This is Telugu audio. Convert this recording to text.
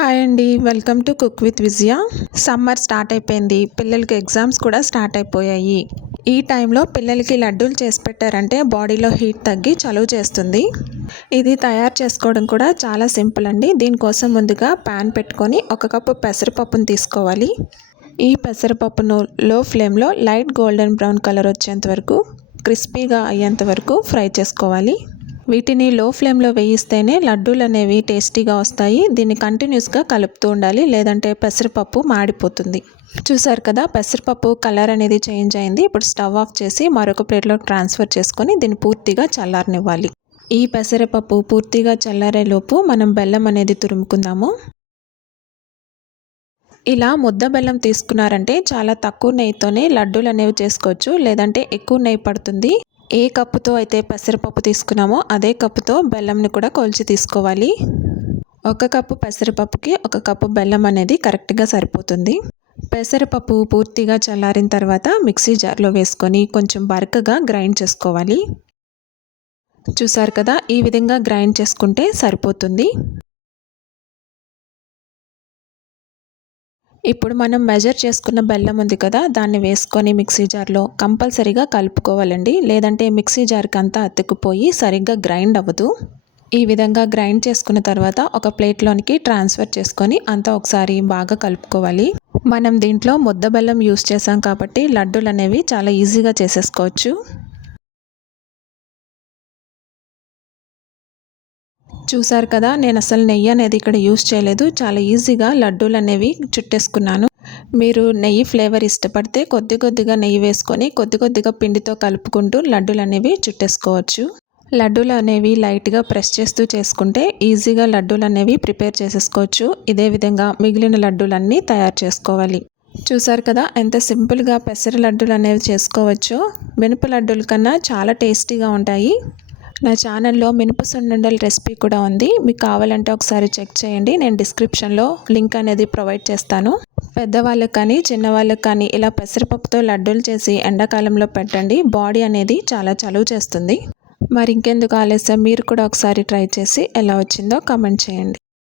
హాయ్ అండి, welcome to cook with Vijaya. Summer start అయిపోయింది, పిల్లలకి ఎగ్జామ్స్ కూడా స్టార్ట్ అయిపోయాయి. ఈ టైంలో పిల్లలకి లడ్డూలు చేసి పెట్టారంటే బాడీలో హీట్ తగ్గి చలువ చేస్తుంది. ఇది తయారు చేసుకోవడం కూడా చాలా సింపుల్ అండి. దీనికోసం ముందుగా ప్యాన్ పెట్టుకొని 1 కప్పు పెసరపప్పును తీసుకోవాలి. ఈ పెసరపప్పును లో ఫ్లేమ్లో లైట్ గోల్డెన్ బ్రౌన్ కలర్ వచ్చేంత వరకు, క్రిస్పీగా అయ్యేంత వరకు ఫ్రై చేసుకోవాలి. వీటిని లో ఫ్లేమ్లో వేయిస్తేనే లడ్డూలు అనేవి టేస్టీగా వస్తాయి. దీన్ని కంటిన్యూస్గా కలుపుతూ ఉండాలి, లేదంటే పెసరపప్పు మాడిపోతుంది. చూసారు కదా, పెసరపప్పు కలర్ అనేది చేంజ్ అయింది. ఇప్పుడు స్టవ్ ఆఫ్ చేసి మరొక ప్లేట్లో ట్రాన్స్ఫర్ చేసుకొని దీన్ని పూర్తిగా చల్లారనివ్వాలి. ఈ పెసరపప్పు పూర్తిగా చల్లారేలోపు మనం బెల్లం అనేది తురుముకుందాము. ఇలా ముద్ద బెల్లం తీసుకున్నారంటే చాలా తక్కువ నెయ్యితోనే లడ్డూలు అనేవి చేసుకోవచ్చు, లేదంటే ఎక్కువ నెయ్యి పడుతుంది. ఏ కప్పుతో అయితే పెసరపప్పు తీసుకున్నామో అదే కప్పుతో బెల్లంని కూడా కొలిచి తీసుకోవాలి. 1 కప్పు పెసరపప్పుకి 1 కప్పు బెల్లం అనేది కరెక్ట్గా సరిపోతుంది. పెసరపప్పు పూర్తిగా చల్లారిన తర్వాత మిక్సీ జార్లో వేసుకొని కొంచెం బరకగా గ్రైండ్ చేసుకోవాలి. చూసారు కదా, ఈ విధంగా గ్రైండ్ చేసుకుంటే సరిపోతుంది. ఇప్పుడు మనం మెజర్ చేసుకున్న బెల్లం ఉంది కదా, దాన్ని వేసుకొని మిక్సీ జార్లో కంపల్సరీగా కలుపుకోవాలండి, లేదంటే మిక్సీ జార్కి అంతా అతుక్కుపోయి సరిగ్గా గ్రైండ్ అవ్వదు. ఈ విధంగా గ్రైండ్ చేసుకున్న తర్వాత ఒక ప్లేట్లోనికి ట్రాన్స్ఫర్ చేసుకొని అంతా ఒకసారి బాగా కలుపుకోవాలి. మనం దీంట్లో ముద్ద బెల్లం యూస్ చేసాం కాబట్టి లడ్డూలు అనేవి చాలా ఈజీగా చేసేసుకోవచ్చు. చూసారు కదా, నేను అసలు నెయ్యి అనేది ఇక్కడ యూస్ చేయలేదు. చాలా ఈజీగా లడ్డూలు అనేవి చుట్టేసుకున్నాను. మీరు నెయ్యి ఫ్లేవర్ ఇష్టపడితే కొద్దిగా నెయ్యి వేసుకొని కొద్దిగా పిండితో కలుపుకుంటూ లడ్డూలు అనేవి చుట్టేసుకోవచ్చు. లడ్డూలు అనేవి లైట్గా ప్రెస్ చేస్తూ చేసుకుంటే ఈజీగా లడ్డూలు అనేవి ప్రిపేర్ చేసేసుకోవచ్చు. ఇదే విధంగా మిగిలిన లడ్డూలన్నీ తయారు చేసుకోవాలి. చూసారు కదా, ఎంత సింపుల్గా పెసర లడ్డూలు అనేవి చేసుకోవచ్చో. మినప లడ్డూల కన్నా చాలా టేస్టీగా ఉంటాయి. నా ఛానల్లో మినప సున్నుండల రెసిపీ కూడా ఉంది, మీకు కావాలంటే ఒకసారి చెక్ చేయండి. నేను డిస్క్రిప్షన్లో లింక్ అనేది ప్రొవైడ్ చేస్తాను. పెద్దవాళ్ళకి కానీ చిన్నవాళ్ళకి కానీ ఇలా పెసరపప్పుతో లడ్డూలు చేసి ఎండాకాలంలో పెట్టండి, బాడీ అనేది చాలా చలువ చేస్తుంది. మరి ఇంకెందుకు ఆలస్యం, మీరు కూడా ఒకసారి ట్రై చేసి ఎలా వచ్చిందో కామెంట్ చేయండి.